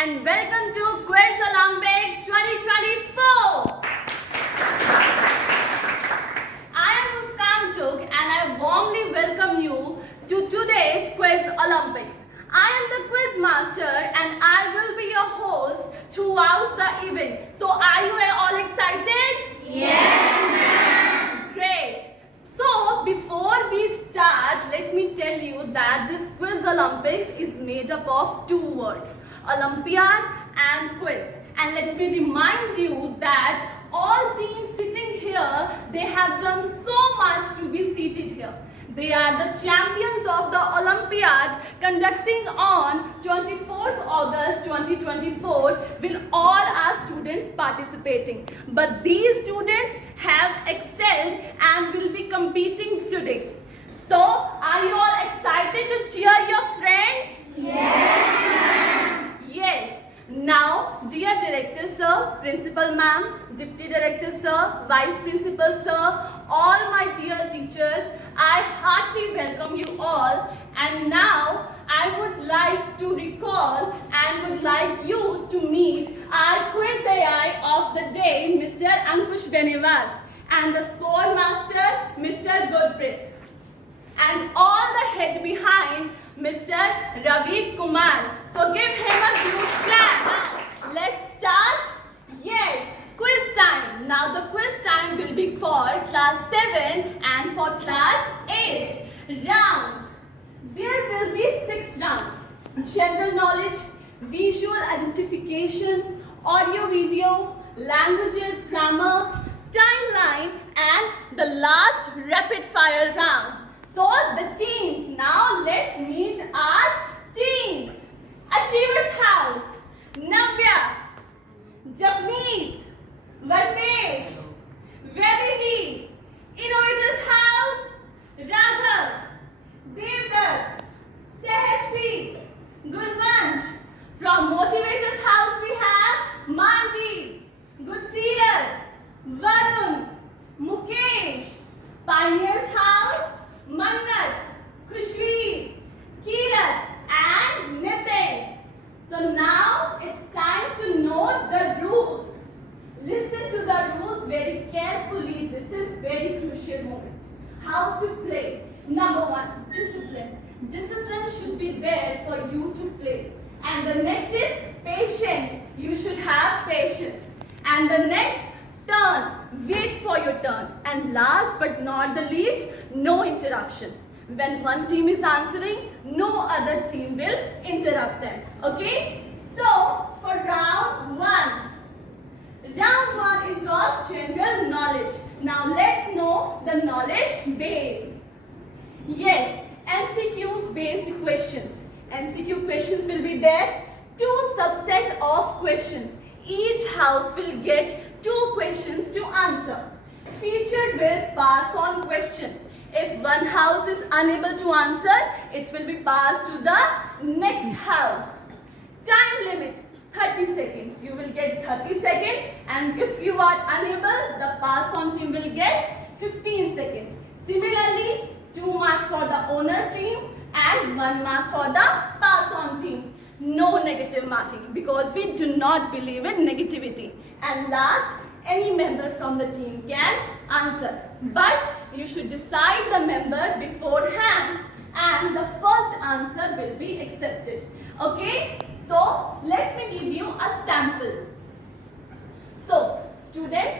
and welcome to Quiz Olympics 2024. I am Muskan Chugh and I warmly welcome you to today's Quiz Olympics. I am the quiz master and I will be your host throughout the event. So are you all excited? Yes, ma'am. Great. So before we start, let me tell you that this Quiz Olympics is made up of two words, Olympiad and quiz. And let me remind you that all teams sitting here, they have done so much to be seated here. They are the champions of the Olympiad conducting on 24th August 2024 with all our students participating. But these students have excelled and will be competing today. So, are you all excited to cheer your friends? Yes, Yes. Now, dear Director Sir, Principal Ma'am, Deputy Director Sir, Vice Principal Sir, all my dear teachers, I heartily welcome you all. And now, I would like to recall and would like you to meet our Quiz AI of the day, Mr. Ankush Benewal, and the Score Master, Mr. Gurpreet. And all the head behind, Mr. Ravi Kumar. So give him a huge clap. Now, let's start. Yes, quiz time. Now the quiz time will be for class 7 and for class 8. Rounds. There will be 6 rounds. General knowledge, visual identification, audio video, languages, grammar, timeline, and the last rapid fire round. So the teams, now let's meet our teams. Achievers House, Navya, Japneet, Vardesh, Vedihi, Innovators House, Raghav, Devdutt, Sahajpreet, Gurvansh. From Motivators House we have Mandeep, Gurseerat, Varun, Mukesh. Pioneers House, Mannat, Khushveer, Kirat and Nitin. So now it's time to know the rules. Listen to the rules very carefully. This is very crucial moment. How to play. Number 1, discipline. Discipline should be there for you to play. And the next is patience. You should have patience. And the next, turn. Wait for your turn. And last but not the least, no interruption. When one team is answering, no other team will interrupt them. Okay? So, for round 1. Round 1 is of general knowledge. Now, let's know the knowledge base. Yes, MCQs based questions. MCQ questions will be there. 2 subset of questions. Each house will get 2 questions to answer. Featured with pass on question. If one house is unable to answer, it will be passed to the next house. Time limit 30 seconds. You will get 30 seconds, and if you are unable, the pass on team will get 15 seconds. Similarly, 2 marks for the owner team and 1 mark for the pass on team. No negative marking because we do not believe in negativity. And last, any member from the team can answer. But you should decide the member beforehand and the first answer will be accepted. Okay? So, let me give you a sample. So, students,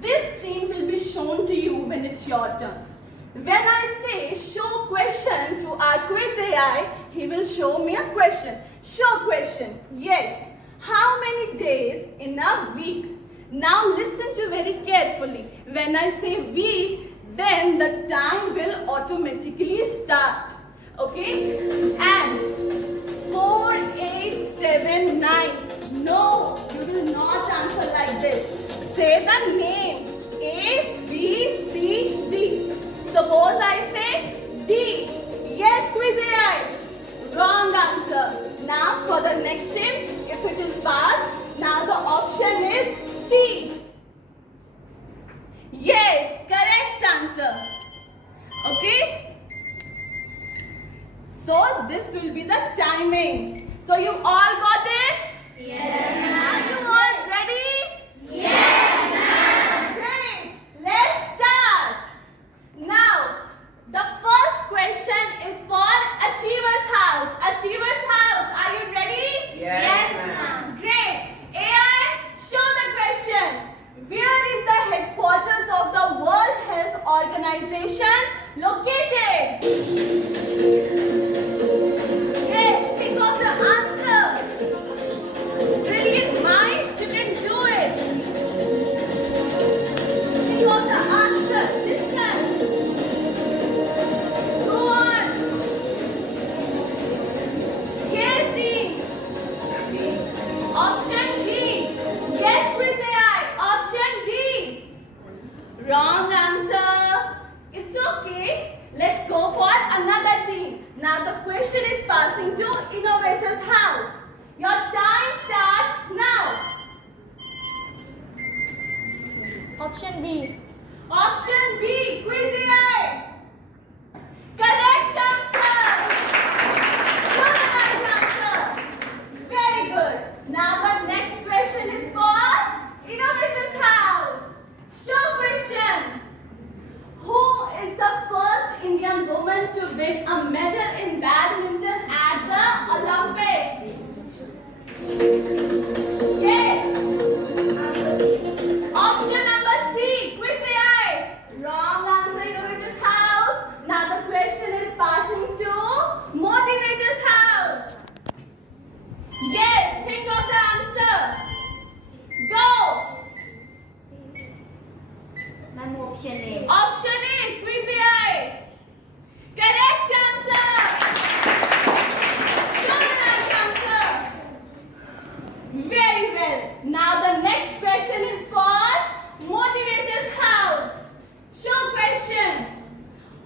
this screen will be shown to you when it's your turn. When I say show question to our quiz AI, he will show me a question. Show question. Yes. How many days in a week? Now listen to very carefully. When I say week, then the time will automatically start. Okay? And 4, 8, 7, 9. No, you will not answer like this. Say the name. A, B, C, D. Suppose I say D. Yes, quiz AI. Wrong answer. Now for the next team, if it is passed, now the option is C. Yes, correct answer. Okay? So this will be the timing. So you all got it? Yes, Are you all ready? Yes, ma'am. Great. Let's start. Now, the first question is for Achiever's House. Achiever's House, are you ready? Yes, ma'am. Great. AI, show the question. Where is the headquarters of the World Health Organization located? Yes, think of the answer. Brilliant minds, you can do it. Think of the answer. Discuss. Go on. Yes, team. Option B. Yes, quiz AI. Option D. Wrong answer. It's okay. Let's go for another team. Now the question is passing to Innovator's House. Your time starts now. Option B. Option B. Quiz AI. Correct answer. Correct answer. Very good. Now the next question is for Innovator's House. Show question. Who is the first Indian woman to win a medal in badminton at the Olympics? Yes. Option number C. Quiz AI. Wrong answer, Innovator's House. Now the question is passing to Motivator's House. Yes, think of the answer. Go. Ma'am, option A. Option A. Quiz AI. Correct answer. Show the right answer. Very well. Now the next question is for Motivator's House. Show question.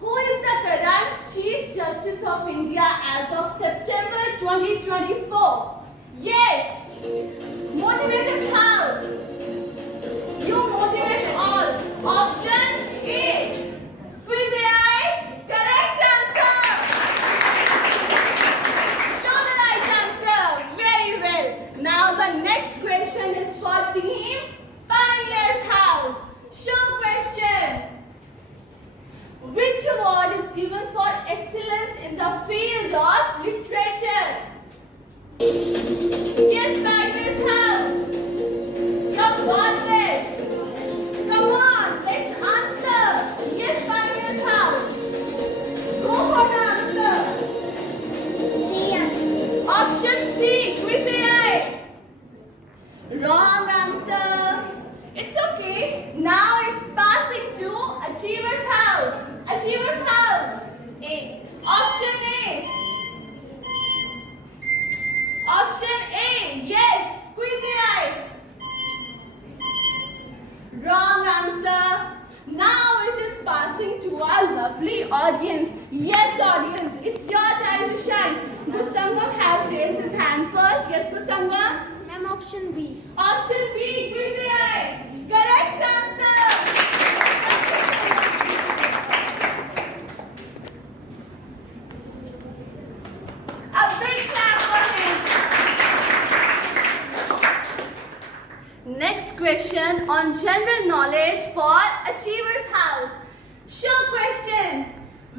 Who is the current Chief Justice of India as of September 2024? Yes. Motivator's House. You motivate all. Option A. Quiz AI. Correct answer. Show the right answer. Very well. Now the next question is for Team Pioneer's House. Show question. Which award is given for excellence in the field of literature? Yes, Pioneer's House. You got this. Come on, let's answer. Yes, Pioneer's House. Go for the answer. C. Option C, Quiz AI. Wrong answer. It's okay. Now it's passing to Achiever's House. Achiever's House. A. Option A. Option A. Yes. Quiz AI. Wrong answer. Now it is passing to our lovely audience. Yes, audience. It's your time to shine. Kusangam has raised his hand first. Yes, Kusangam. Ma'am, option B. Option B, Quiz AI. Correct answer. A big clap for him. Next question on general knowledge for Achiever's House. Show question.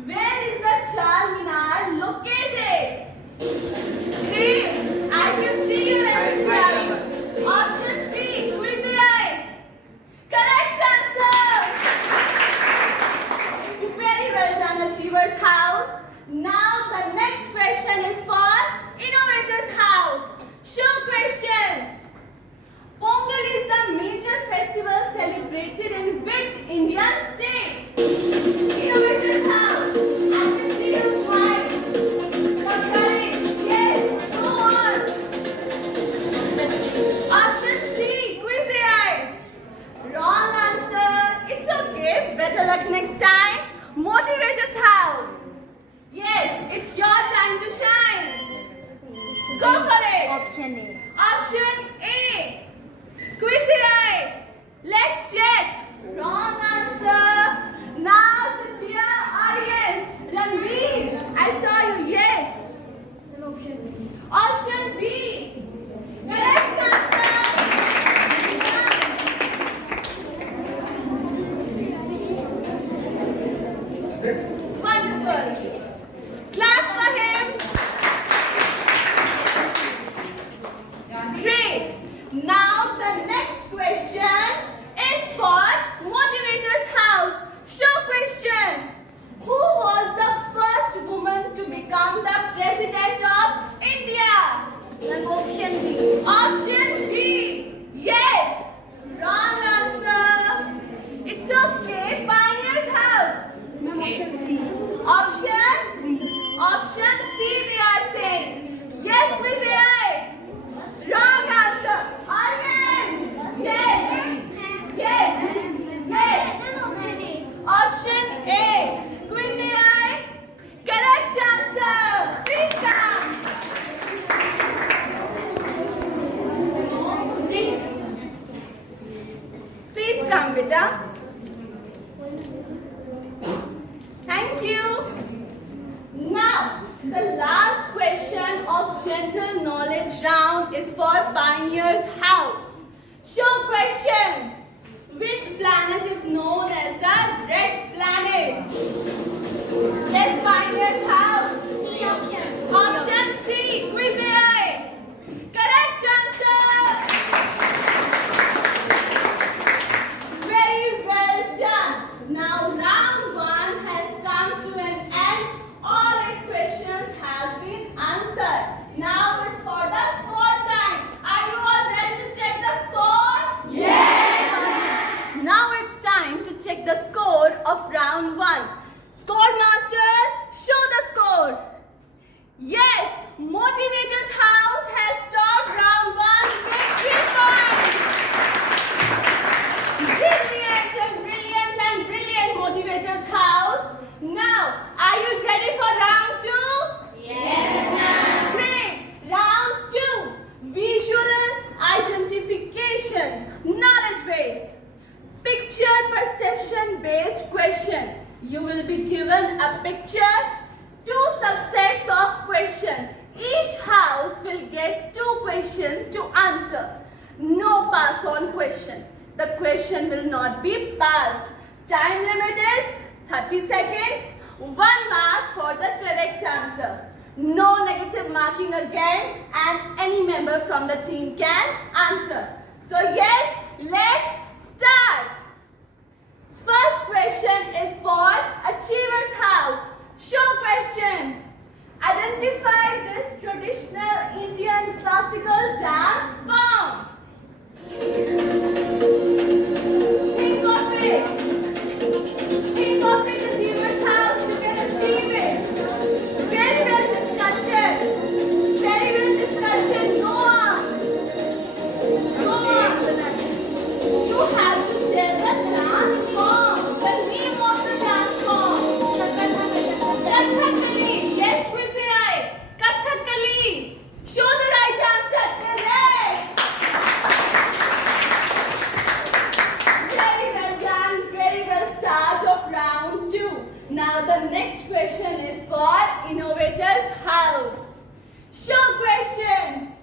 Where is the Charminar located? Great. I can see your enthusiasm. Option C, Quiz AI. Correct answer. Very well done, Achiever's House. Now the next question is for Innovator's House. Show question. Pongal is the major festival celebrated in which Indian state? Innovator's House. I can see you smile. Your courage. Yes, go on. Option C, Quiz AI. Wrong answer. It's okay. Better luck next time. Motivator's House. Yes, it's your time to shine. Go for it. Option A. Option A. Quiz AI. Let's check. Wrong answer. Now the dear audience. Ranveer, I saw you. Yes. Ma'am, option B. Option B. Correct of general knowledge round is for Pioneer's House. Show question. Which planet is known as the red planet? Yes, Pioneer's House. C option. Option C, quiz AI. Correct answer. Very well done. Now round 1 has come to an end. All 8 questions has been answered. Now it's for the score time. Are you all ready to check the score? Yes. Now it's time to check the score of round 1. Score master, show the score. Yes, Motivator's House has topped round 1 with 3 points. Brilliant, Motivator's House. Now, are you ready for round 2? Yes, ma'am. Great. Round 2. Visual identification. Knowledge base. Picture perception based question. You will be given a picture, 2 subsets of question. Each house will get 2 questions to answer. No pass on question. The question will not be passed. Time limit is 30 seconds. 1 mark for the correct answer. No negative marking again, and any member from the team can answer. So yes, let's start. First question is for Achiever's House. Show question. Identify this traditional Indian classical dance form. Think of it. Think of it, Achiever's House. You can achieve it. Very well discussion. Very well discussion. Go on. Go on. You have to tell the dance form. The name of the dance form. Kathakali. Yes, quiz AI. Kathakali. Show the right answer. Correct. Very well done. Very well start of round 2. Now the next question is for Innovator's House. Show question.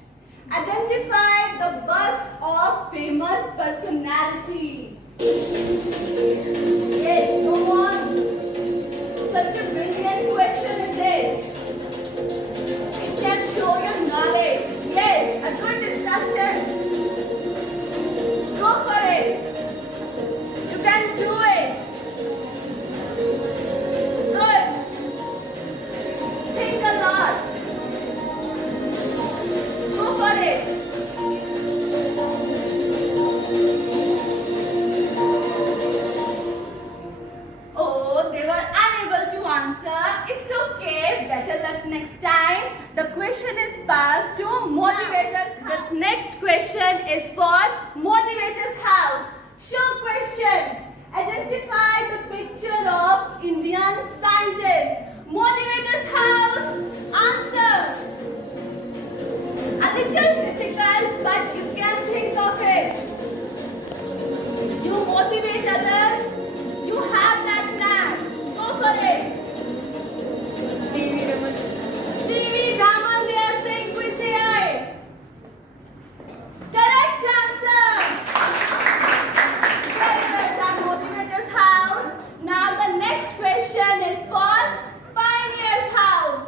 Identify the bust of famous personality. Yes, go on. Such a brilliant question it is. It can show your knowledge. Yes, a good discussion. Go for it. You can do it. Good. Think a lot. Go for it. Oh, they were unable to answer. It's okay. Better luck next time. The question is passed to Motivators. The next question is for Motivators House. Show question. Identify the picture of Indian scientist. Motivators House. Answer. A little difficult, but you can think of it. You motivate others. You have that knack. Go for it. C.V. Raman, they are saying quiz AI. Correct answer. Very well done, Motivator's House. Now the next question is for Pioneer's House.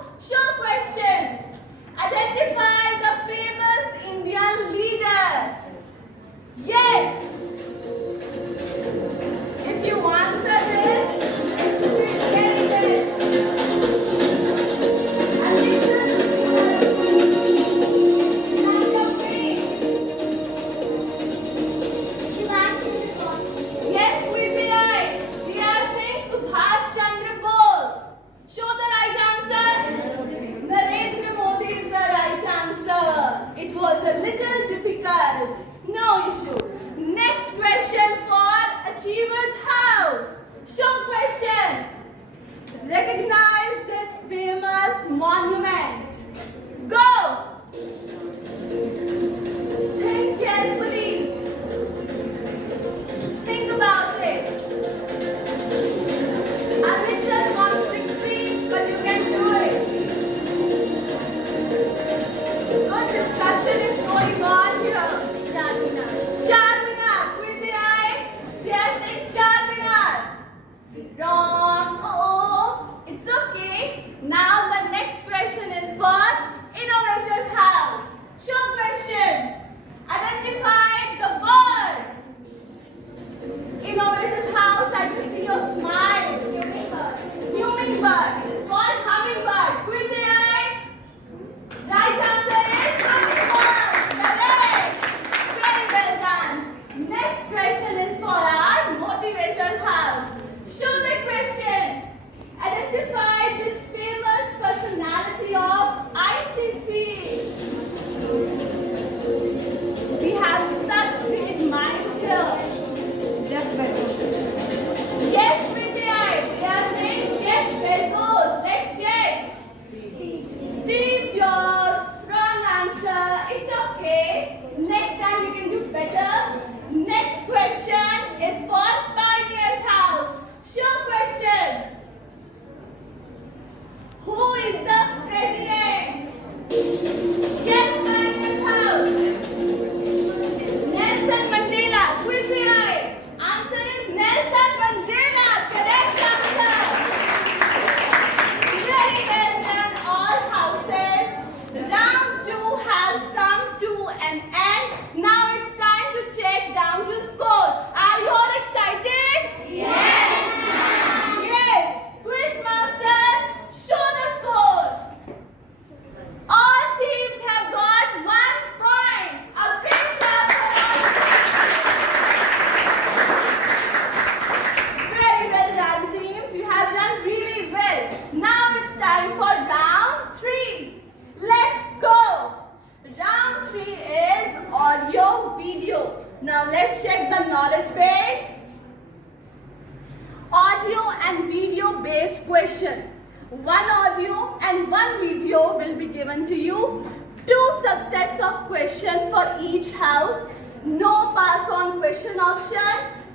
question. One audio and one video will be given to you. Two subsets of question for each house. No pass on question option.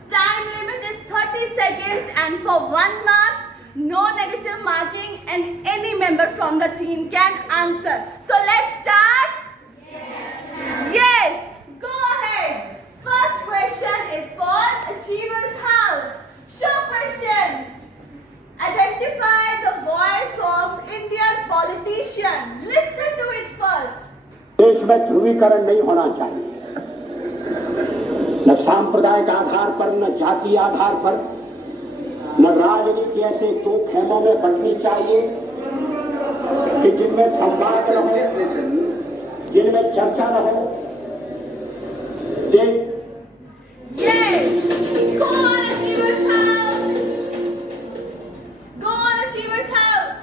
Time limit is 30 seconds and for 1 mark. No negative marking and any member from the team can answer. So let's start. Yes. Go ahead. First question is for Achiever's house. Show question. Identify the voice of Indian politician. Listen to it first. देश में ध्रुवीकरण नहीं होना चाहिए, न सांप्रदायिक आधार पर, न जाति आधार पर, न राजनीति ऐसे दो खेमों में बंटनी चाहिए कि जिनमें संवाद न हो, जिनमें चर्चा न हो। Yes. Go on, Achiever's house. Go on, Achiever's house.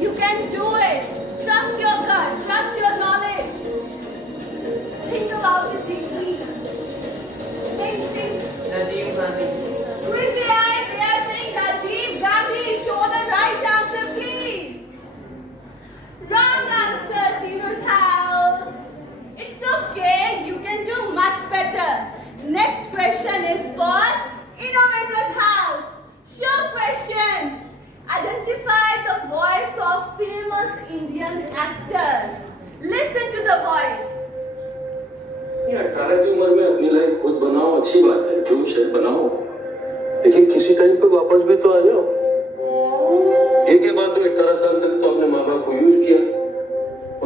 You can do it. Trust your gut. Trust your knowledge. Think about it deeply. Think. Rajiv Gandhi. Crazy eye, they are saying Rajiv Gandhi. Show the right answer, please. Wrong answer, Achiever's house. It's okay. You can do much better. Next question is for Innovator's house. Show question. Identify the voice of famous Indian actor. Listen to the voice. 18 की उम्र में अपनी life खुद बनाओ, अच्छी बात है, जो शेयर बनाओ, लेकिन किसी टाइम पे वापस भी तो आ जाओ। एक बात तो 18 साल तक तो अपने माँ बाप को यूज किया,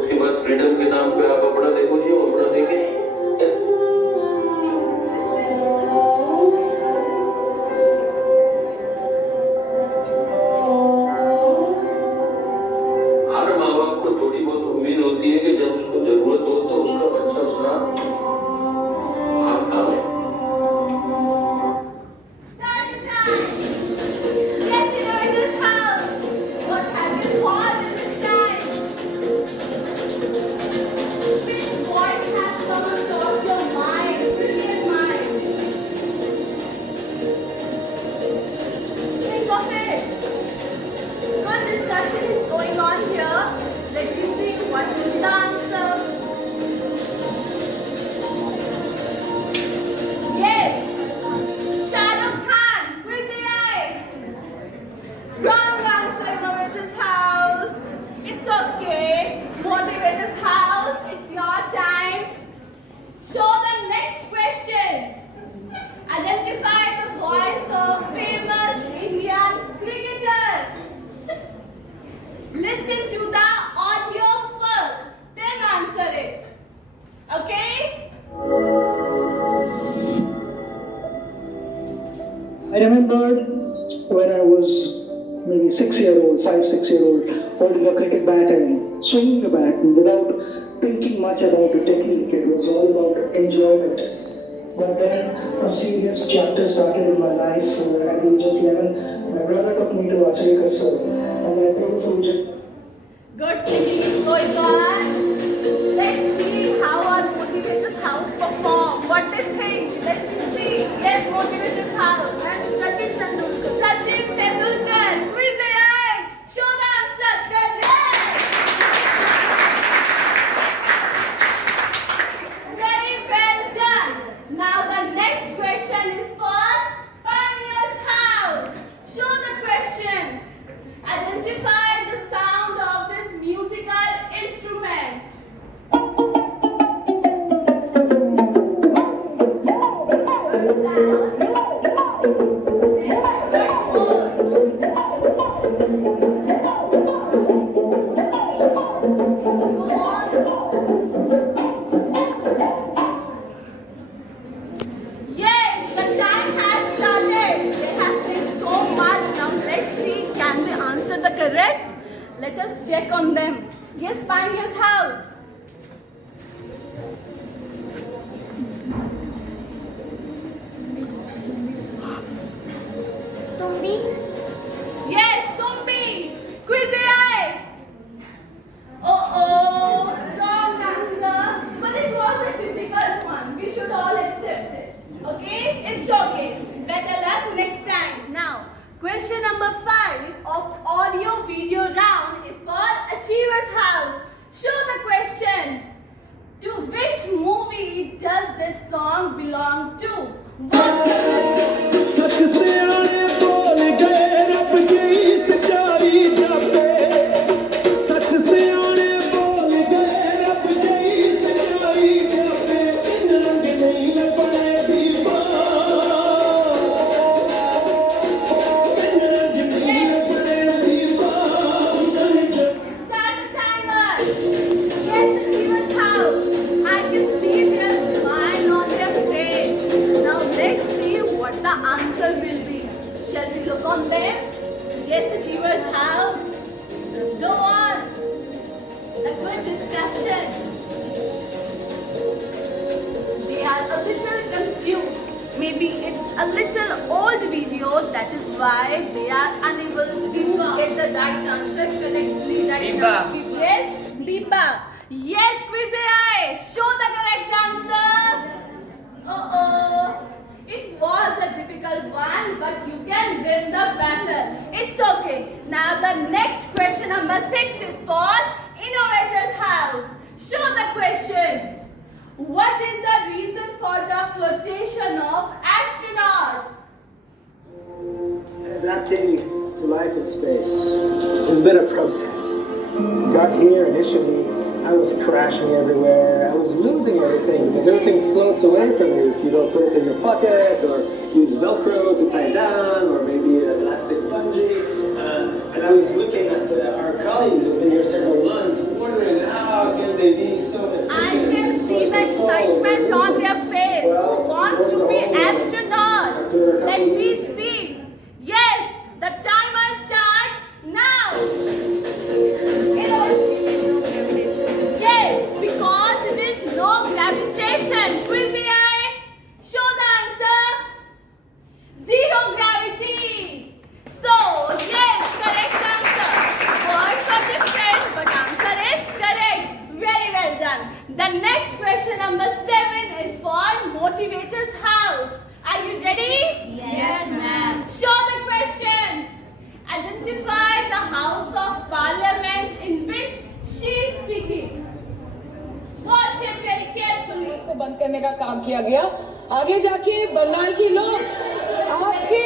उसके बाद फ्रीडम के नाम पे आप अपना देखो जी, अपना देखे। हर माँ बाप को थोड़ी बहुत उम्मीद होती है कि जब उसको जरूरत हो तो उसका बच्चा उसका हाथ थामे। Start the time. Yes, Innovator's house. What have you called in this time? Which voice has come across your mind, brilliant mind? Think of it. Good discussion is going on here. Let me see what will be the answer. Yes. Shah Rukh Khan, Crazy Eye. Wrong answer, Innovator's house. It's okay. Motivator's house, it's your time. Show the next question. Identify the voice of famous Indian cricketer. Listen to the audio first, then answer it. Okay? I remembered when I was maybe 6-year-old, 5-6-year-old, holding a cricket bat and swinging the bat without thinking much about the technique. It was all about enjoyment. But then a serious chapter started in my life. At the age of 11, my brother took me to Acharya Sir, and I proved Good thinking is going on. Let's see how our Motivator's house perform. What they think. Let me see. Yes, Motivator's house. Sachin Tendulkar. Sachin Tendulkar. Crazy eye. Show the answer. Correct. Very well done. Now the next question is for Pioneer's house. Show the question. Identify the sound of this musical instrument. Good sound. Yes, very good. Go on. Yes, the time has started. They have said so much. Now let's see, can they answer the correct? Let us check on them. Yes, Pioneer's house. Tumbi. Yes, Tumbi. Quizzy eye. Oh, wrong answer. But it was a difficult one. We should all accept it. Okay? It's okay. Better luck next time. Now, song belong to? What's the सच से आने बोल गए रब की सच्चाई जाते सच से आने बोल गए रब की सच्चाई जाते इन रंग नहीं लगने दीपा इन रंग नहीं लगने Deepa Start the timer. Yes, Achiever's house. I can see their smile on their face. Now let's see what the answer will be. Shall we look on them? Yes, Achiever's house. Go on. A good discussion. They are a little confused. Maybe it's a little old video, that is why they are unable to get the right answer correctly right now. Yes, Biba. Yes, Quiz AI. Show the correct answer. Uh-oh. It was a difficult one, but you can win the battle. It's okay. Now the next question number 6 is for Innovator's house. Show the question. What is the reason for the flotation of astronauts? Adapting to life in space has been a process. Got here initially, I was crashing everywhere. I was losing everything because everything floats away from you if you don't put it in your pocket or use Velcro to tie it down or maybe an elastic bungee. And I was looking at our colleagues who've been here several months, wondering how can they be so efficient. I can so see the controlled. excitement on their face. Well, Who wants to be astronaut? after a couple Let of me years. see. Yes, the timer starts now. Yes, because it is no gravitation. Quizzy eye, show the answer. Zero gravity. So, yes, correct answer. Words are different, but answer is correct. Very well done. The next question number 7 is for Motivator's house. Are you ready? Yes, ma'am. Show the question. Identify the House of Parliament in which she is speaking. Watch it very carefully. को बंद करने का काम किया गया आगे जाके बंगाल के लोग आपके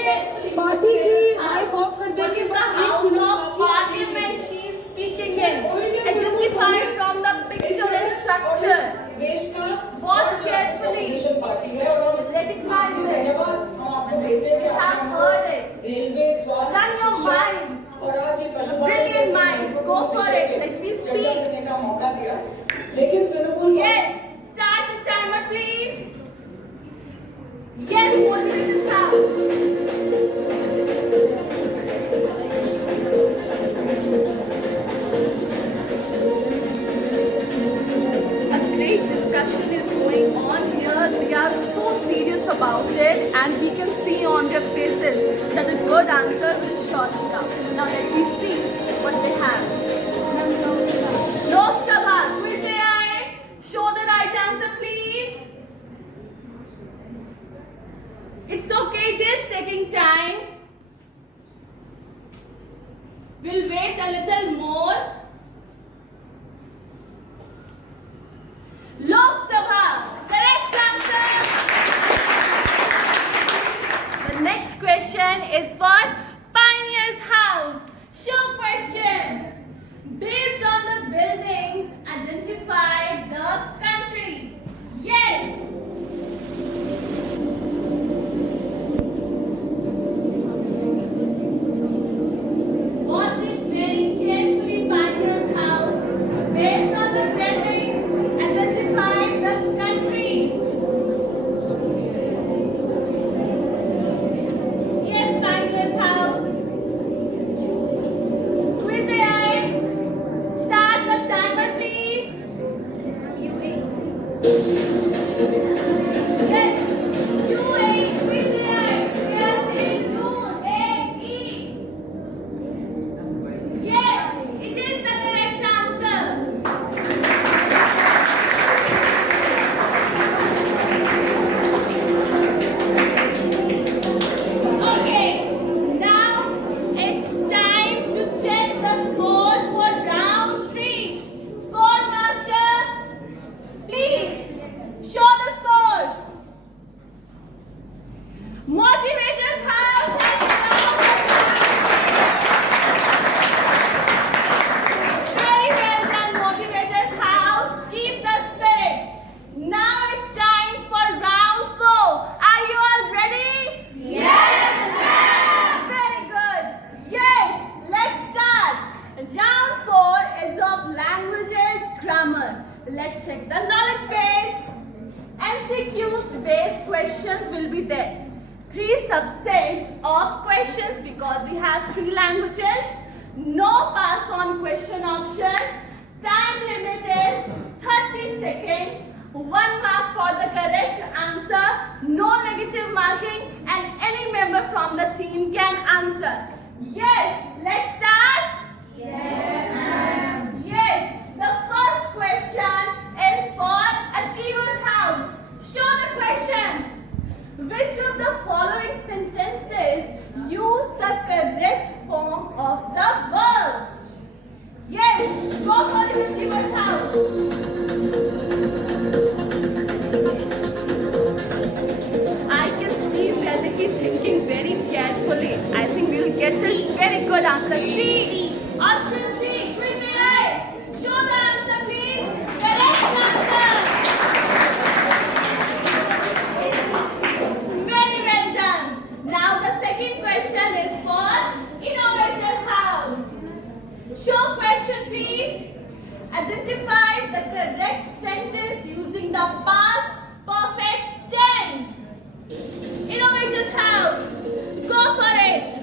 पार्टी की माइक ऑफ कर What देंगे is the House of Parliament she is speaking in? Identify from the picture and structure. देश का Watch carefully. ऑपोजिशन पार्टी है और Recognize it. धन्यवाद हम आपको भेजते हैं कि You have heard it. Railway स्वास्थ्य Run your शिक्षा minds. और आज ये पशुपालन Brilliant जैसे minds. Go for it. Let me चर्चा see. करने का मौका दिया लेकिन Trinamool Yes. Start the timer, please. Yes, Motivator's house. A great discussion is going on here. They are so serious about it, and we can see on their faces that a good answer will surely come. Now let me see what they have. Lok Sabha, Quiz AI. grammar. Let's check the knowledge base. MCQs based questions will be there. 3 subsets of questions because we have 3 languages. No pass on question option. Time limit is 30 seconds. 1 mark for the correct answer. No negative marking and any member from the team can answer. Yes, let's start. Yes, the first question is for Achiever's House. Show the question. Which of the following sentences use the correct form of the verb? Yes, go for it, Achiever's House. I can see Vedaki thinking very carefully. I think we'll get a very good answer. C. Option C. Quiz AI. Show the answer, please. Correct answer. Very well done. Now the second question is for Innovator's House. Show question, please. Identify the correct sentence using the past perfect tense. Innovator's House. Go for it.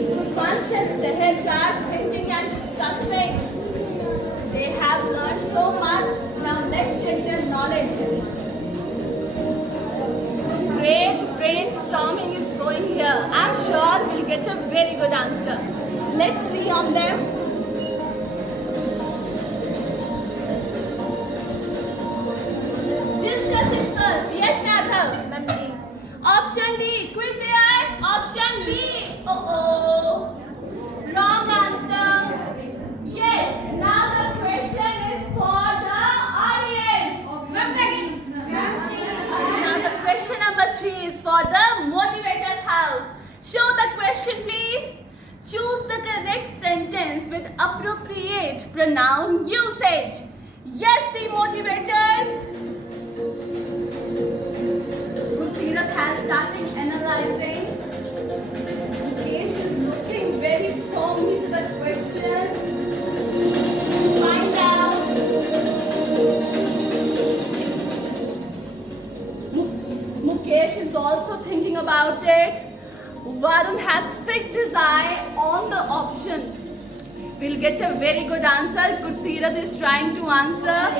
Gurvansh and Sahaj are thinking and discussing. They have learned so much. Now let's check their knowledge. Great brainstorming is going here. I'm sure we'll get a very good answer. Let's see on them. Discuss it first. Yes, Raghav. Option D. Quiz AI. Option D. Oh. Wrong answer. Yes. Now the question is for the audience. Now the question number 3 is for the Motivator's House. Show the question, please. Choose the correct sentence with appropriate pronoun usage. Yes, team motivators. Kusirat has started analyzing. Mukesh is looking very firmly to the question. Find out. Mukesh is also thinking about it. Varun has fixed his eye on the options. We'll get a very good answer. Kursirat is trying to answer.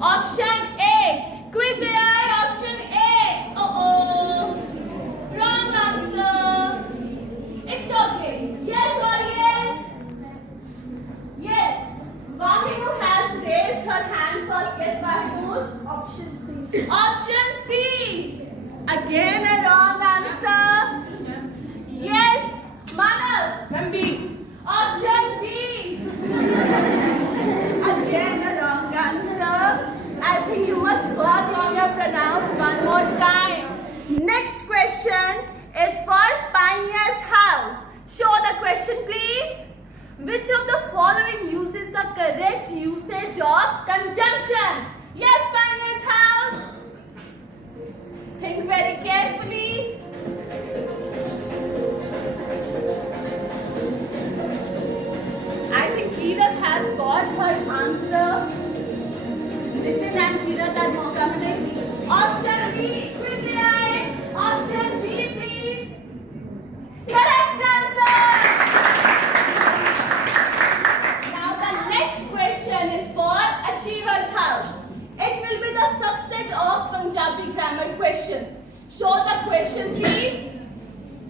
Option A. Quiz AI. Option A. Wrong answer. It's okay. Yes, audience. Yes. Vahinu has raised her hand first. Yes, Vahinu. Option C. Option C. Again a wrong answer. Yes, Manav. B. Option B. Again a wrong answer. I think you must work on your pronouns one more time. Next question is for Pioneer's House. Show the question, please. Which of the following uses the correct usage of conjunction? Yes, Pioneer's House. Think very carefully. I think Kirat has got her answer. Nitin and Kirat are discussing. Option B, quiz AI. Option B, please. Correct answer. Now the next question is for Achiever's House. It will be the subset of Punjabi grammar questions. Show the question, please.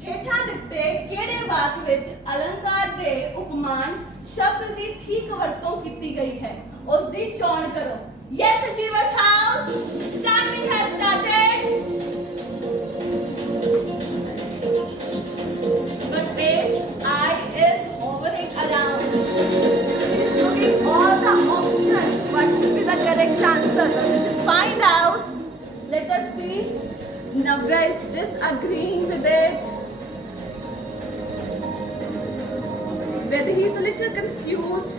ਹੇਠਾਂ ਦਿੱਤੇ ਕਿਹੜੇ ਵਾਕ ਵਿੱਚ ਅਲੰਕਾਰ ਦੇ ਉਪਮਾਨ ਸ਼ਬਦ ਦੀ ਠੀਕ ਵਰਤੋਂ ਕੀਤੀ ਗਈ ਹੈ ਉਸ ਦੀ ਚੋਣ ਕਰੋ yes achievers house timing has started Gurvesh eye is hovering around. He's looking all the options. What should be the correct answer? We should find out. Let us see. Navya is disagreeing with it. Whether he is a little confused.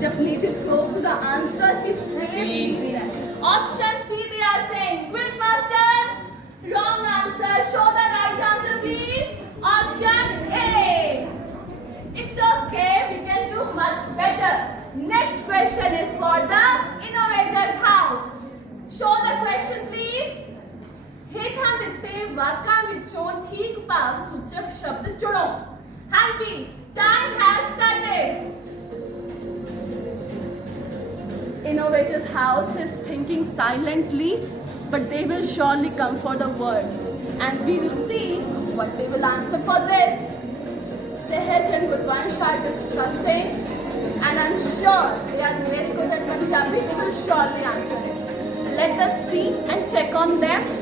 Japneet is close to the answer. His face is there. Option C they are saying. Quizmaster. Wrong answer. Show the right answer please. Option A. It's okay. We can do much better. Next question. for the innovator's house. Show the question please. ਹੇਠਾਂ ਦਿੱਤੇ ਵਾਕਾਂ ਵਿੱਚੋਂ ਠੀਕ ਭਾਵ ਸੂਚਕ ਸ਼ਬਦ ਚੁਣੋ. ਹਾਂਜੀ, time has started. Innovator's house is thinking silently, but they will surely come for the words, and we will see what they will answer for this. Sehaj and Gurvansh are discussing, and I'm sure they are very good at Punjabi. They will surely answer it. Let us see and check on them.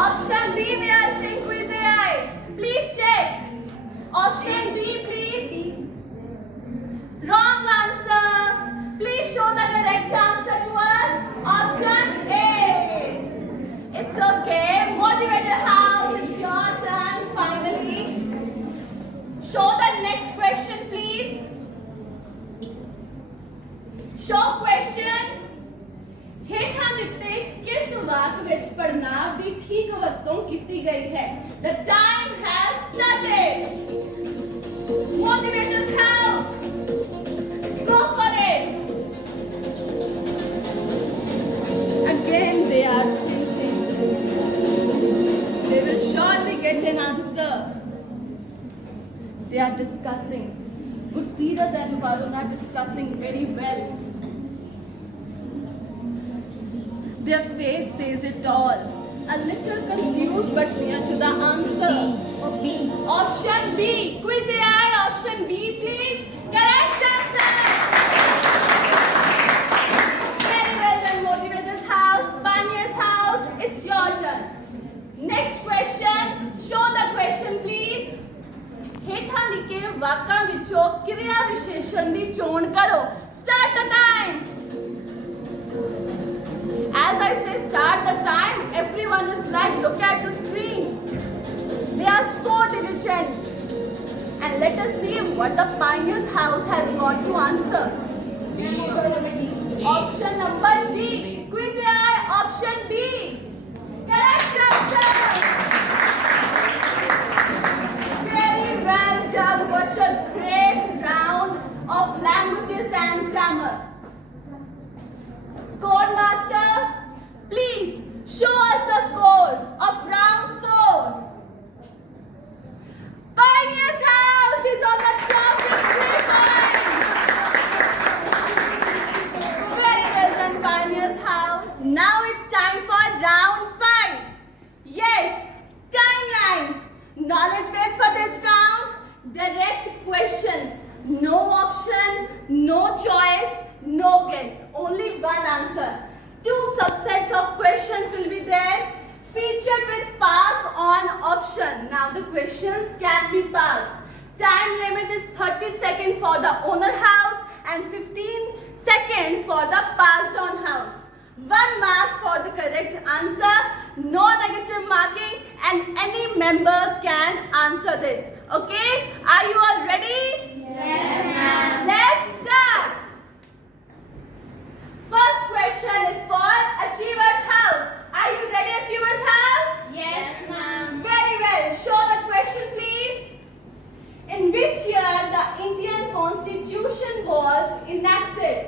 Option B, they are saying quiz AI. Please check. Option B, please. Wrong answer. Please show the correct answer to us. Option A. It's okay. Motivator house, it's your turn finally. Show the next question, please. Show question. ਹੇਠਾਂ ਦਿੱਤੇ ਕਿਸ ਵਾਕ ਵਿੱਚ ਪੜ੍ਹਨਾਂਵ ਦੀ ਠੀਕ ਵਰਤੋਂ ਕੀਤੀ ਗਈ ਹੈ? The time has started. Motivator's house. Go for it. Again they are thinking. They will surely get an answer. They are discussing. Gurseerat and Varun are discussing very well. Their face says it all. A little confused but near to the answer. B. Option B. Quiz AI. Option B, please. Correct answer. Very well done, Motivator's house. Pioneer's house. It's your turn. Next question. Show the question, please. ਹੇਠਾਂ ਲਿਖੇ ਵਾਕਾਂ ਵਿੱਚੋਂ ਕਿਰਿਆ ਵਿਸ਼ੇਸ਼ਣ ਦੀ ਚੋਣ ਕਰੋ. Start the time. As I say start the time, everyone is like, look at the screen. They are so diligent. And let us see what the Pioneer's house has got to answer. Option number D. Quiz AI, option B. Correct answer. Very well done. What a great round of languages and grammar. Score master, please show us the score of round 4. Pioneer's house is on the top with 3 points. Very well done, Pioneer's house. Now it's time for round 5. Yes, timeline. Knowledge base for this round. Direct questions. No option, no choice. No guess, only one answer. 2 subsets of questions will be there, featured with pass on option. Now the questions can be passed. Time limit is 30 seconds for the owner house and 15 seconds for the passed on house. 1 mark for the correct answer, no negative marking, and any member can answer this. Okay, are you all ready? Yes, ma'am. Let's start. First question is for Achiever's house. Are you ready, Achiever's house? Yes, ma'am. Very well. Show the question, please. In which year the Indian Constitution was enacted?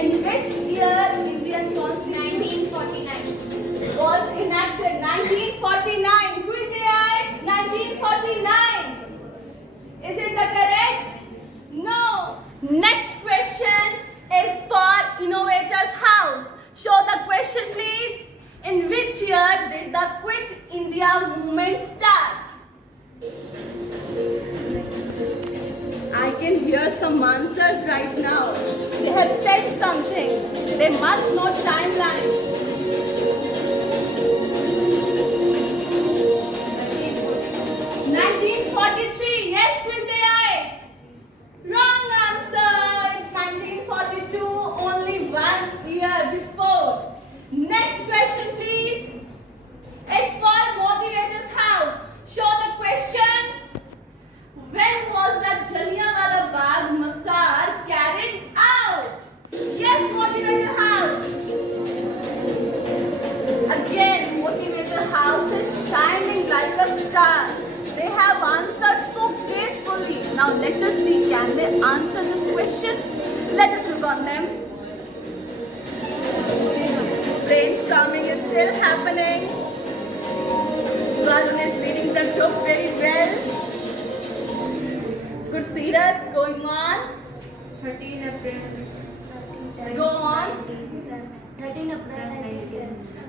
In which year Indian Constitution 1949. was enacted? 1949. Quiz AI, 1949. Is it the correct? No. Next question is for Innovator's house. Show the question, please. In which year did the Quit India movement start? I can hear some answers right now. They have said something. They must know timeline. 1943. Yes, Quiz AI. Wrong answer. It's 1942. Only 1 year before. Next question, please. It's for Motivator's house. Show the question. When was the Jallianwala Bagh massacre carried out? Yes, Motivator house. let us see, can they answer this question? Let us look on them. Brainstorming is still happening. Varun is leading the group very well. Good Sirat, going on. 13 April. Go on. 13 April 1910.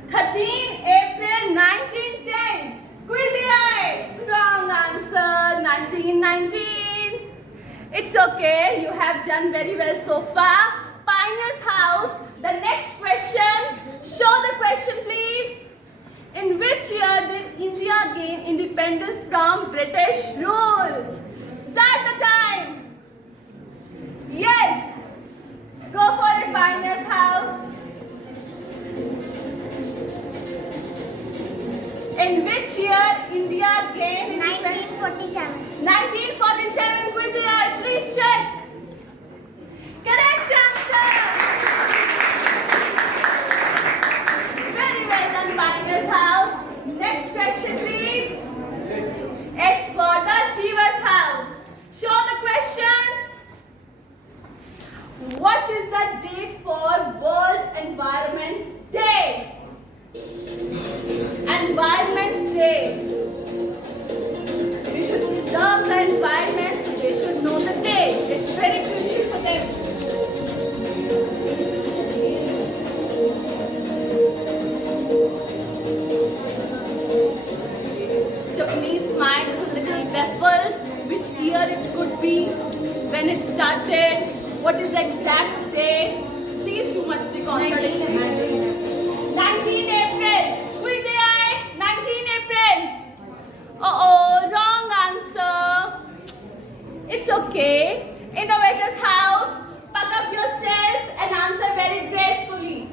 13 April 1910. Quizzy eye. Wrong answer. 1919. It's okay. You have done very well so far. Pioneer's House. The next question. Show the question, please. In which year did India gain independence from British rule? Start the time. Yes. Go for it, Pioneer's House. In which year India gained independence? 1947. 1947. Quizzy eye, please check. Correct answer. Very well done, Pioneer's House. Next question, please. It's for the Achievers House. Show the question. What is the date for World Environment Day? Environment Day. We should preserve the environment, so they should know the day. It's very crucial for them. Japanese mind is a little baffled which year it could be, when it started, what is the exact date. These too much be contradictory. 19 April. Quizzy eye. 19 April. Uh-oh, wrong answer. It's okay. Innovators House, pack up yourself and answer very gracefully.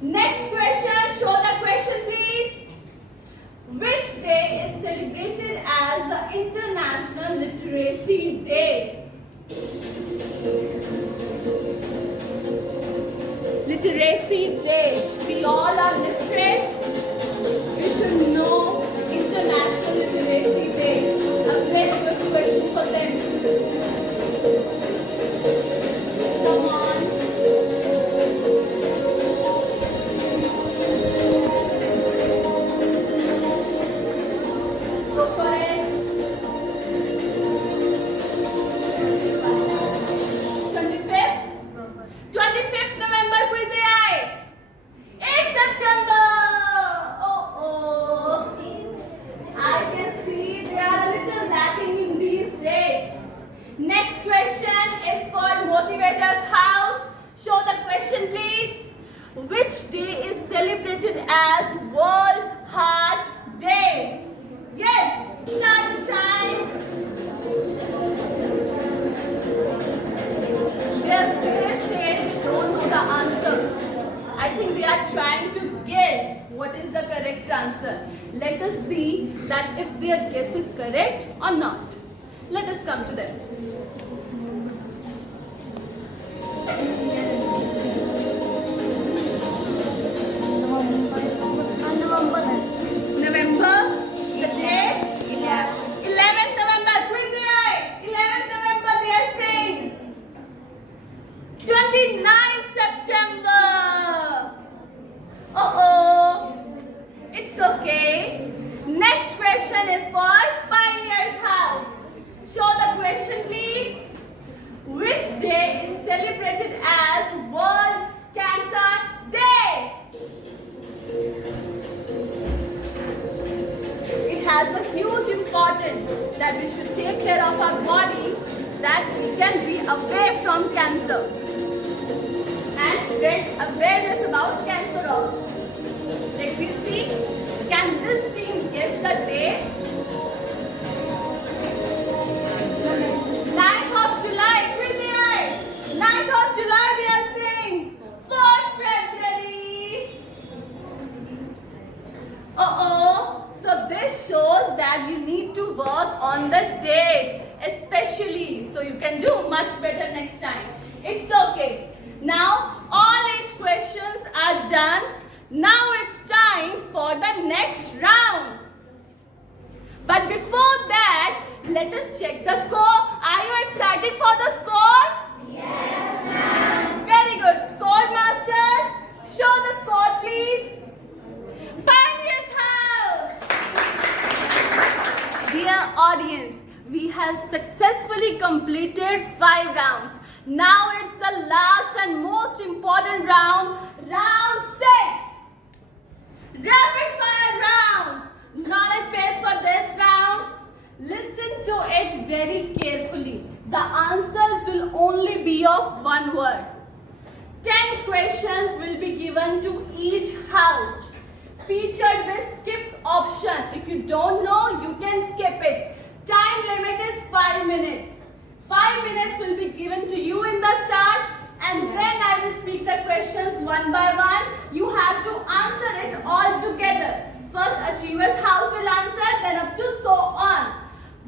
Next question. Show the question, please. Which day is celebrated as the International Literacy Day? Literacy Day. We all are literate. We should know International Literacy Day. A very good question for them. Come on. Go for it. 25th? 25th November, Quizzy eye. 8 September. Oh. I can see they are a little lacking in these dates. Next question is for Motivators House. Show the question, please. Which day is celebrated as World Heart Day? Yes, start the time. Their face says they don't know the answer. I think they are trying to guess what is the correct answer. Let us see that if their guess is correct or not. Let us come to them. November, the date? 11th November, Quizzy eye. 11th November, they are saying. 29th September. Uh-oh. It's okay. Next question is for Pioneer's House. Show the question, please. Which day is celebrated as World Cancer Day? It has a huge importance that we should take care of our body, that we can be away from cancer and spread awareness about cancer also. Let me see. Can this team guess the date? 9th of July, Quizzy eye. 9th of July, they are saying. 4th February. Uh-oh. So this shows that you need to work on the dates, especially, so you can do much better next time. It's okay. Now all 8 questions are done. Now it's time for the next round. But before that, let us check the score. Are you excited for the score? Yes, ma'am. Very good. Score master, show the score, please. Pioneers House. Dear audience, we have successfully completed 5 rounds. Now it's the last and most important round, round 6. Rapid fire round. Knowledge base for this round. Listen to it very carefully. The answers will only be of one word. 10 questions will be given to each house. Featured with skip option. If you don't know, you can skip it. Time limit is 5 minutes. 5 minutes will be given to you in the start, and then I will speak the questions one by one. You have to answer it all together. First Achievers House will answer, then up to so on.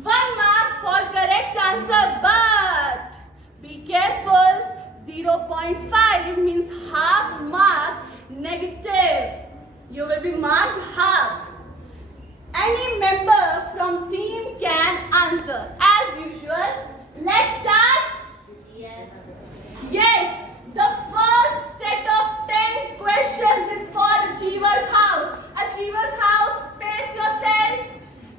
1 mark for correct answer, but be careful. 0.5 means half mark negative. You will be marked half. Any member from team can answer. As usual, let's start. Yes, the first set of 10 questions is for Achievers House. Achievers House, pace yourself.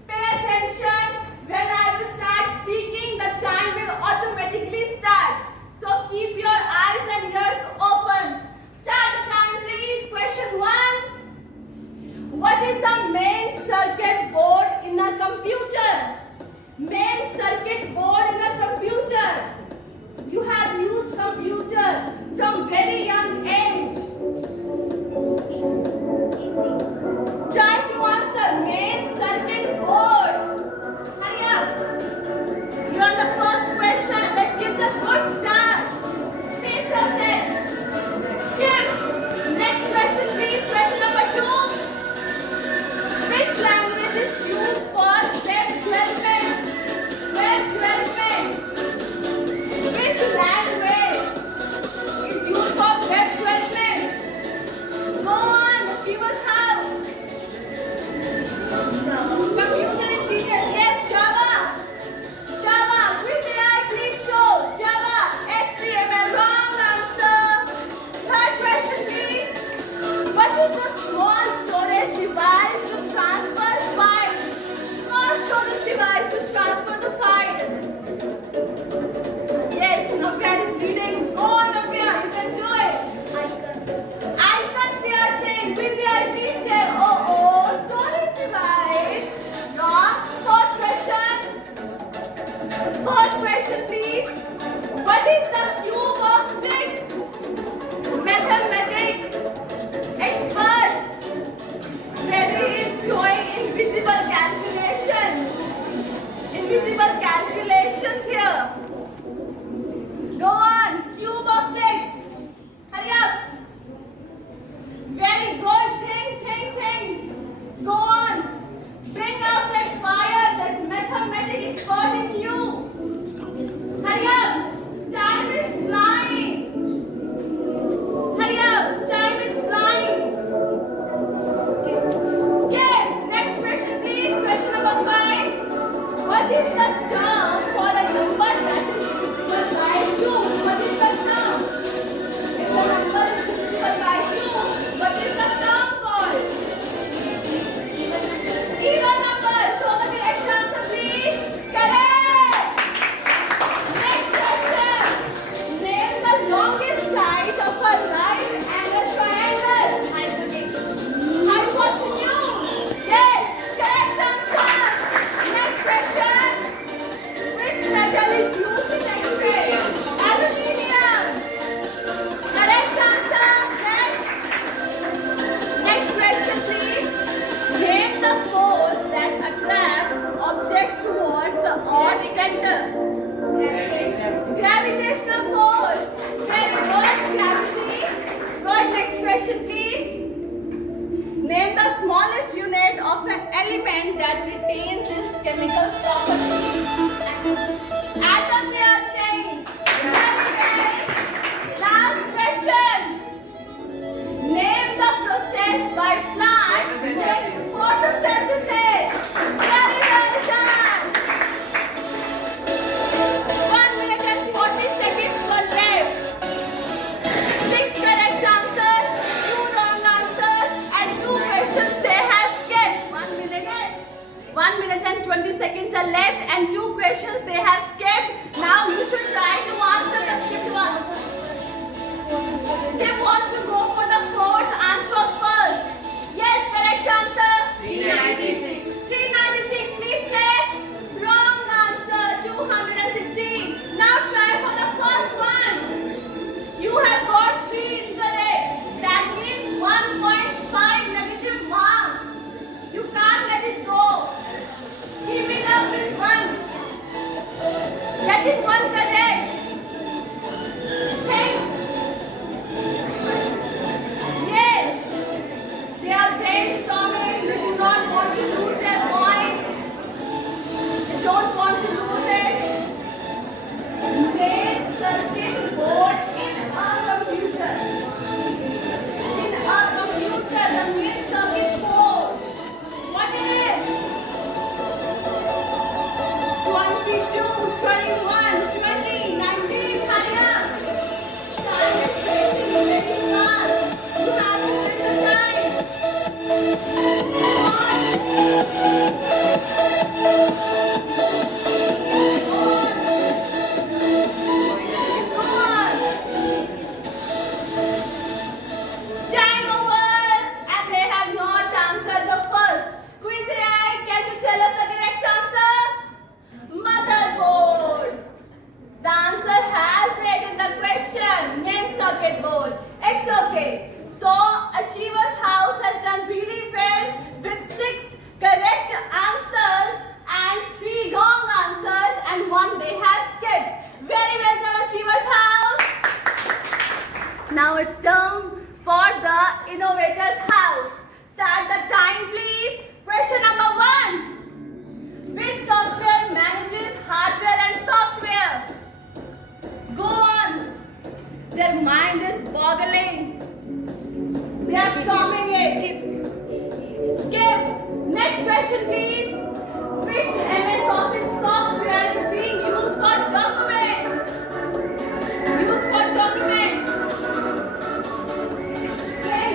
Pay attention. When I will start speaking, the time will automatically start. So keep your eyes and ears open. Start the time, please. Question 1. What is the main circuit board in a computer? Main circuit board in a computer. You have used computer from very young age. Try to answer main circuit board. Hurry up. You're on the first question. That gives a good start. Pace yourself. Skip. Next question, please. Question number 2. Which language is used for web development? Web development. Which language is used for web development? Go on, Achievers House. Computer engineers, yes, Java. Java, which AI please show? Java, HTML, wrong answer. Third question, please. What is a small storage device to transfer files? Small storage device to transfer the files. Yes, Navya is leading. Go on, Navya, you can do it. Icons they are saying. Busy eye, please share. Oh, storage device. Wrong. Fourth question. Fourth question, please. What is the cube of 6? Mathematics experts. Mary is doing invisible calculations. Invisible calculations here. Go on. Cube of 6. Hurry up. Very good. Think. Go on. Bring out that fire, that mathematics expert in you. Hurry up. Time is flying. That is one correct. Think. Yes. They are brainstorming. They do not want to lose their points. They don't want to lose it. Main circuit board in a computer. In a computer, the main circuit board. What is? 22, 21, 20, 19, hurry up. Time is racing very fast. You have to win the time. Come on. Time over! And they have not answered the first. Quizai, can you tell us the correct answer? Motherboard. The answer has it in the question. Main circuit board. It's okay. So, Achievers House has done really well with 6 correct answers and 3 wrong answers and 1 they have skipped. Very well done, Achievers House. Now it's time for the Innovators House. Start the time, please. Question number 1. Which software manages hardware and software? Go on. Their mind is boggling. They are storming it. Skip. Next question, please. Which MS Office software is being used for documents? Used for documents. Okay.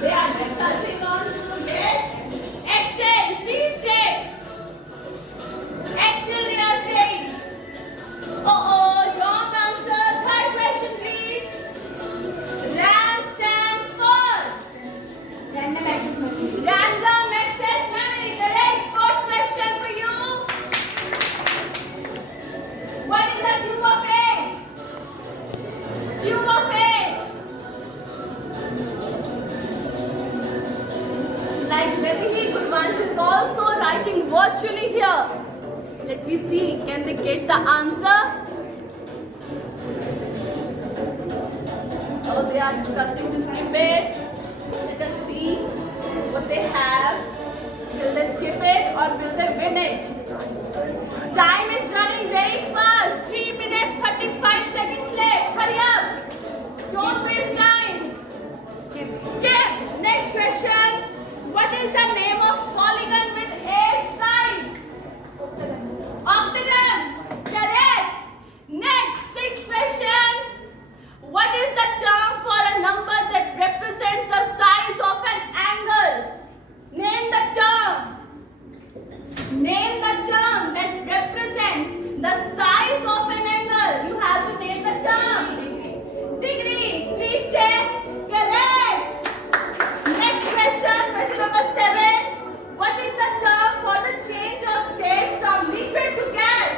They are discussing on yes. Excel, please check. Excel, they are saying. Wrong answer. Third question, please. RAM stands for Random access memory. random access memory. Correct. Fourth question for you. What is the cube of 8? Cube of 8. Like Vedihi Gurvansh is also writing virtually here. Let me see, can they get the answer? Oh, they are discussing to skip it. Let us see what they have. Will they skip it or will they win it? Time is running very fast. 3 minutes, 35 seconds left. Hurry up. Don't waste time. Skip. Skip. Next question. What is the name of polygon with 8 sides? Octagon. Correct. Next, 6th question. What is the term for a number that represents the size of an angle? Name the term. Name the term that represents the size of an angle. You have to name the term. Degree. Please check. Correct. Next question. Question number 7. What is the term for the change of state from liquid to gas?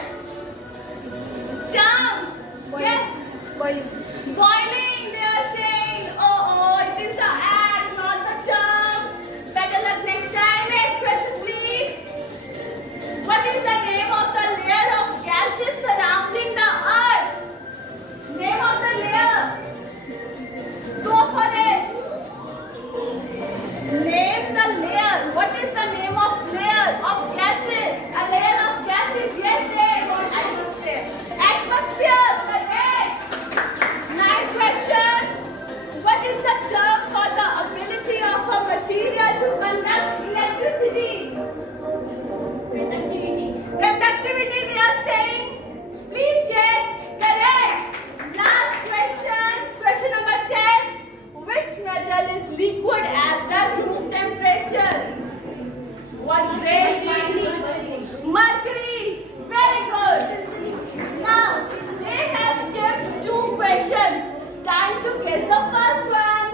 Term. Yes. Boiling. Boiling, they are saying. It is the act, not the term. Better luck next time. Next question, please. What is the name of the layer of gases surrounding the earth? Name of the layer. Go for it. Name the layer. What is the name of layer of gases? A layer of gases. Yes, atmosphere. Atmosphere, correct. 9th question. What is the term for the ability of a material to conduct electricity? Conductivity, they are saying. Please check. Correct. Last question. Question number 10. Which metal is liquid at the room temperature? What grade? Mercury. Very good. Now, they have skipped 2 questions. Time to guess the first one.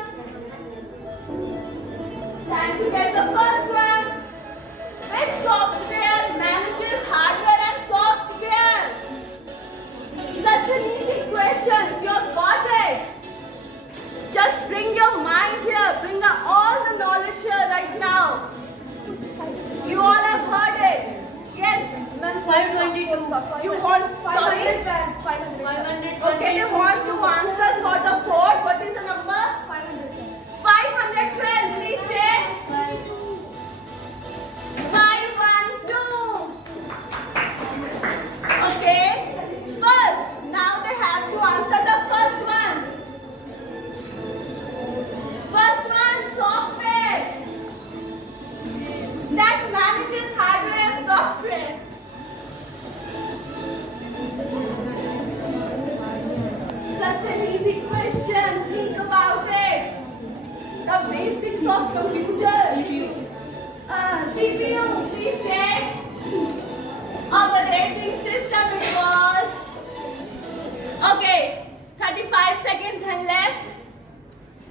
Time to guess the first one. Which software manages hardware and software? Such an easy question. You have got it. Just bring your mind here. Bring all the knowledge here right now. You want, sorry? 500. Okay, they want to answer for the fourth. What is the number? 512. Please check. 512. Okay. First, now they have to answer the first one. First one, software. That manages hardware and software. Such an easy question. Think about it. The basics of computers. CPU, please check. Operating system it was. Okay, 35 seconds are left.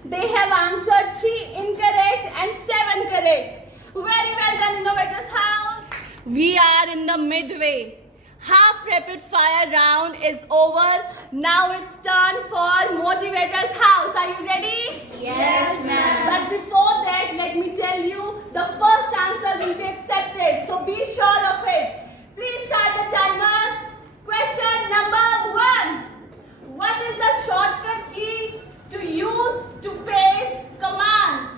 They have answered 3 incorrect and 7 correct. Very well done, Innovators House. We are in the midway. Half rapid fire round is over. Now it's turn for Motivators House. Are you ready? Yes, ma'am. But before that, let me tell you, the first answer will be accepted. So be sure of it. Please start the timer. Question number 1. What is the shortcut key to use to paste command?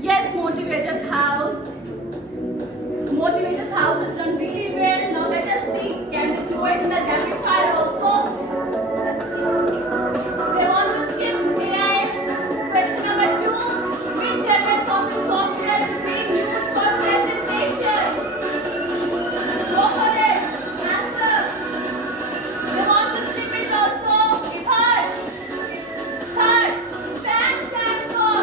Yes, Motivators House. Motivators House has done really well. Now let us see. Can they do it in the rapid fire also? They want to skip AI. Question number 2. Which MS Office software is being used for presentation? Go for it. Answer. They want to skip it also. Third. SAM stands for.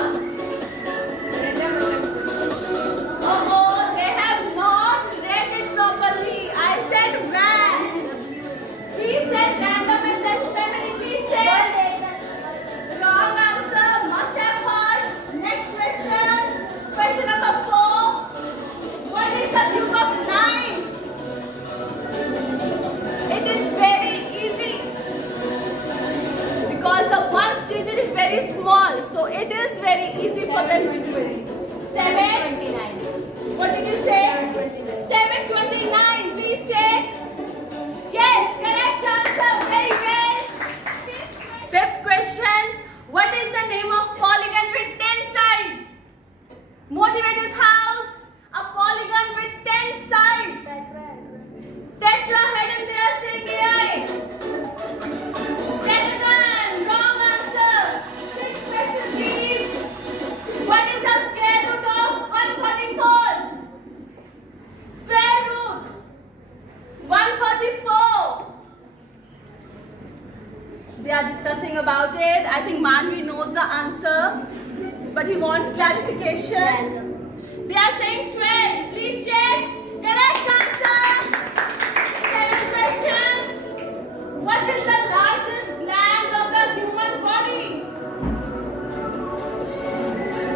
Oh, they have not read it properly. I said RAM. He said random access memory. Please say. Wrong answer. Must have heard. Next question. Question number 4. What is the cube of 9? It is very easy. Because the 1's digit is very small. So it is very easy for them to do it. 7. What did you say? 729. Please check. Yes, correct answer. Very well. Fifth question. What is the name of polygon with 10 sides? Motivators House. A polygon with 10 sides. Tetrahedron, they are saying AI. Tetragon. Wrong answer. Sixth question, please. What is the square root of 144? Square root 144. They are discussing about it. I think Manvi knows the answer, but he wants clarification. They are saying 12. Please check. Correct answer. Seventh question. What is the largest gland of the human body?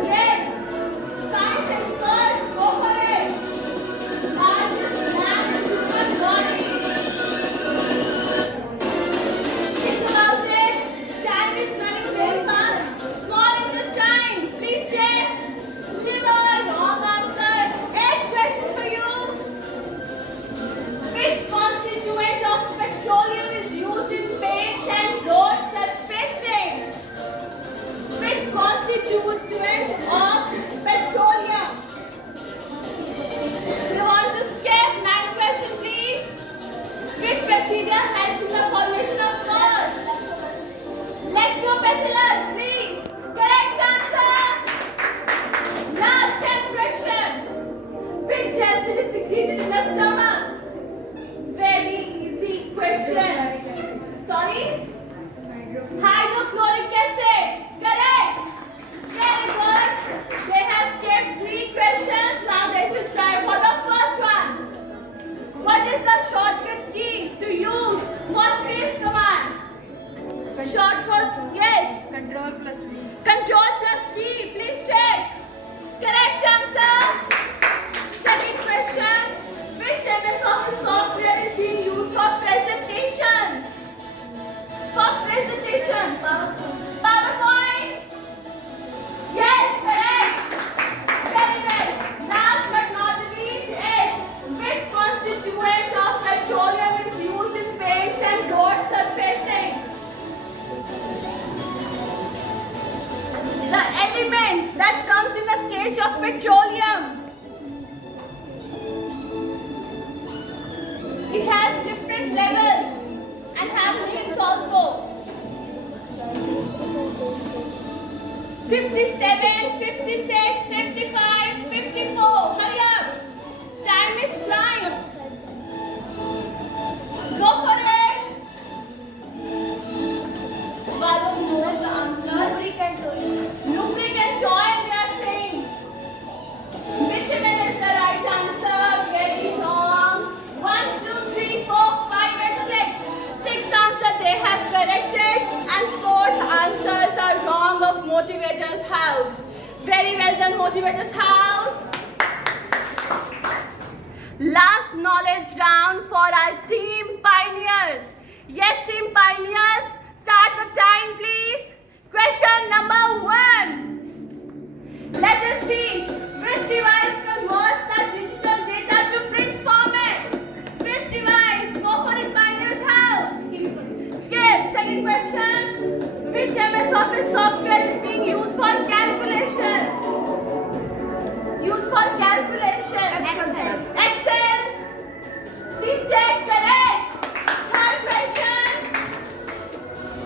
Yes. Science experts, go for it. Largest gland of human body. Think about it. Time is running very fast. Small intestine. Please check. Liver. Wrong answer. 8th question for you. petroleum. It has different levels and have names also. 57, 56, 55, 54. Hurry up. Time is flying. Go for it. Varun knows the answer. Lubricant oil. Lubricant oil, they are saying. Bitumen is the right answer. Very wrong. 1, 2, 3, 4, 5 and 6. 6 answers they have corrected and 4th answers are wrong of Motivator's House. Very well done, Motivator's House. Last knowledge round for our team pioneers. Yes, team pioneers, start the time please. Question number 1. Let us see which device converts the digital data to print format. Which device? Go for it, pioneers house. Skip. Second question. Which MS Office software is being used for calculation? Used for calculation. Excel. Excel. Please check. Correct. Third question.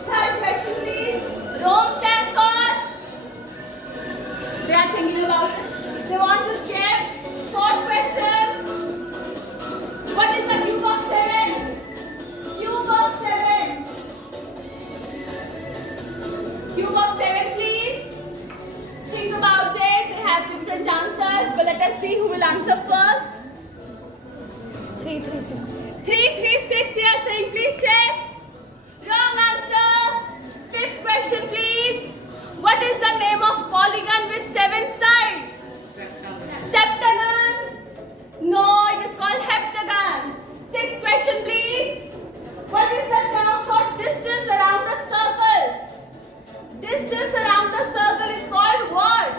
Third question, please. Rome stands for. They are thinking about it. They want to skip. Fourth question. What is the cube of 7? Cube of 7. Cube of 7, please. Think about it. They have different answers, but let us see who will answer first. 336. 336, they are saying, please check. Wrong answer. Fifth question, please. What is the name of polygon with 7 sides? Septagon. No, it is called heptagon. Sixth question, please. What is the term for distance around the circle? Distance around the circle is called what?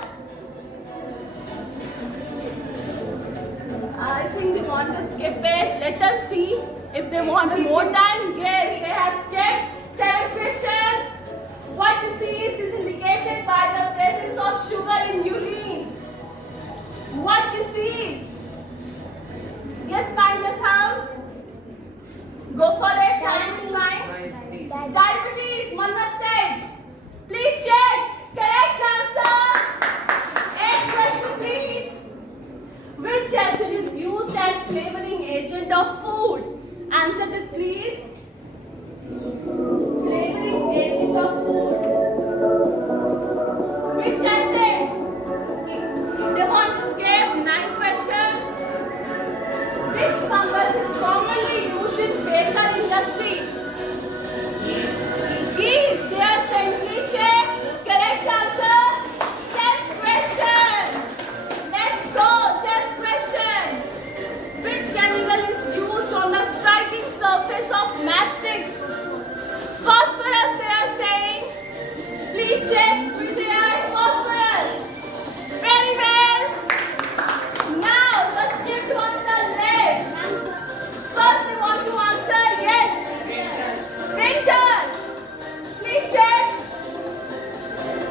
I think they want to skip it. Let us see if they want more time. Yes, they have skipped. Seventh question. What disease is indicated by the presence of sugar in urine? What disease? Yes, Pioneer's House. Go for it. Time is fine. Diabetes, Mannat said. Please check. Correct answer. Eighth question, please. Which acid is used as flavoring agent of food? Answer this, please. Flavoring agent of food. Which acid? They want to skip. Ninth question. Which fungus is commonly used in baker industry? Yeast. They are saying, please check. Correct answer. 10th question. Let's go. 10th question. Which chemical is used on the striking surface of matchsticks? Phosphorus, they are saying. Please check. Phosphorus. Very well. Now, the skipped ones are left. First, they want to answer yes. Printer. Please check.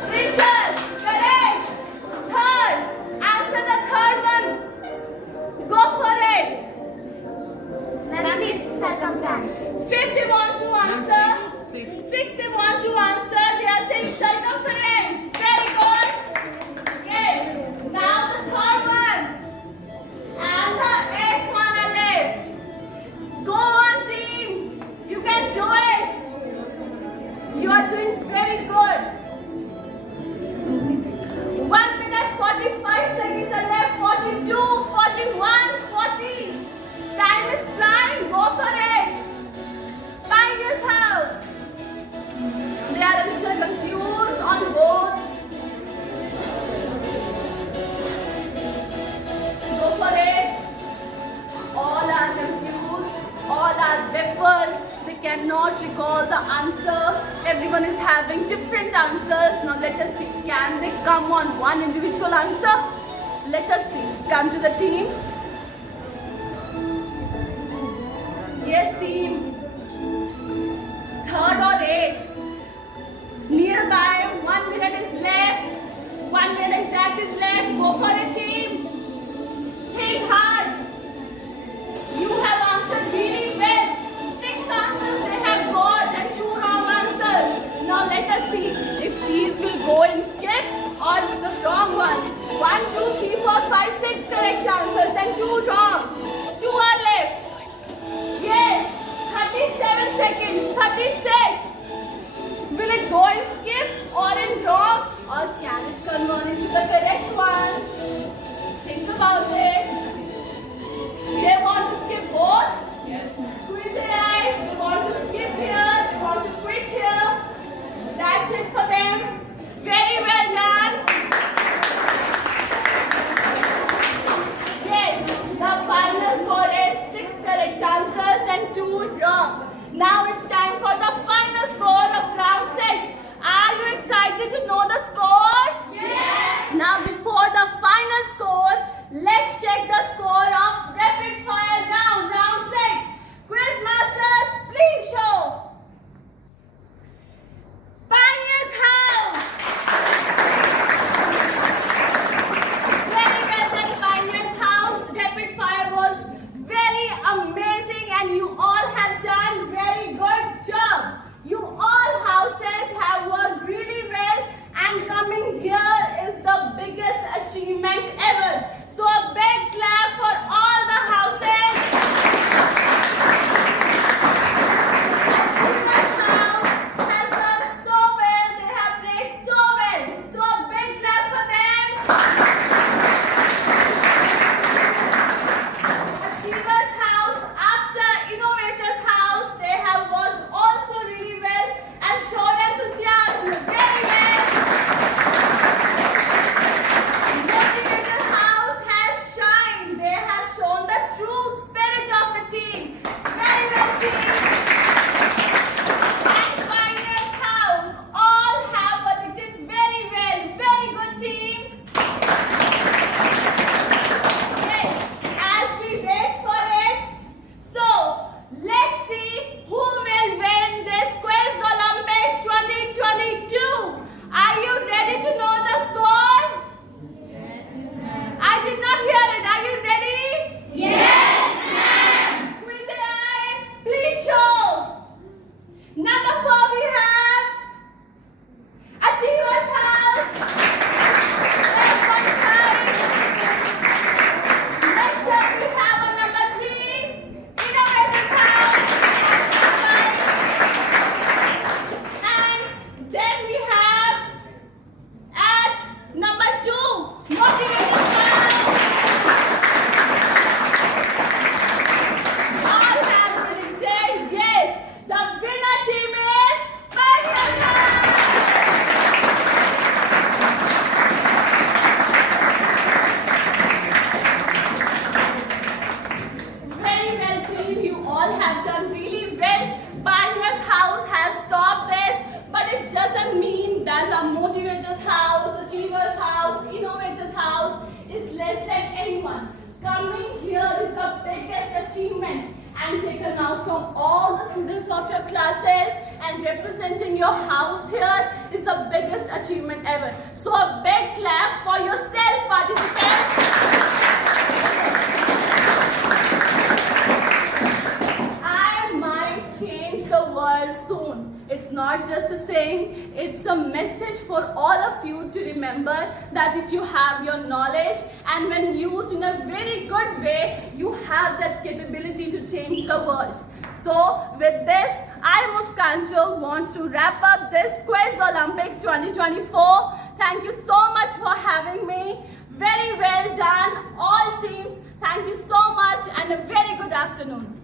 Printer. Correct. Third. Answer the third one. Go for it. Fifth circumference. Fifth, they want to answer. Sixth, they want to answer. They are saying circumference. Very good. Yes. Now the third one. And the eighth one are left. Go on, team. You can do it. You are doing very good. 1 minute 45 seconds are left. 42, 41, 40. Time is flying. Go for it. Pioneer's House. They are a little confused on both. Go for it. All are confused. All are baffled. They cannot recall the answer. Everyone is having different answers. Now let us see. Can they come on one individual answer? Let us see. Come to the team. Yes, team. Third or eighth. Nearby, 1 minute is left. 1 minute exact is left. Go for it, team. everyone. Coming here is the biggest achievement and taken out from all the students of your classes and representing your house here is the biggest achievement ever. So a big clap for yourself, participants. I might change the world soon. It's not just a saying, it's a message for all of you to remember that if you have your knowledge and when used in a very good way, you have that capability to change the world. So with this, I, Muskancho, wants to wrap up this Quiz Olympics 2024. Thank you so much for having me. Very well done, all teams. Thank you so much and a very good afternoon.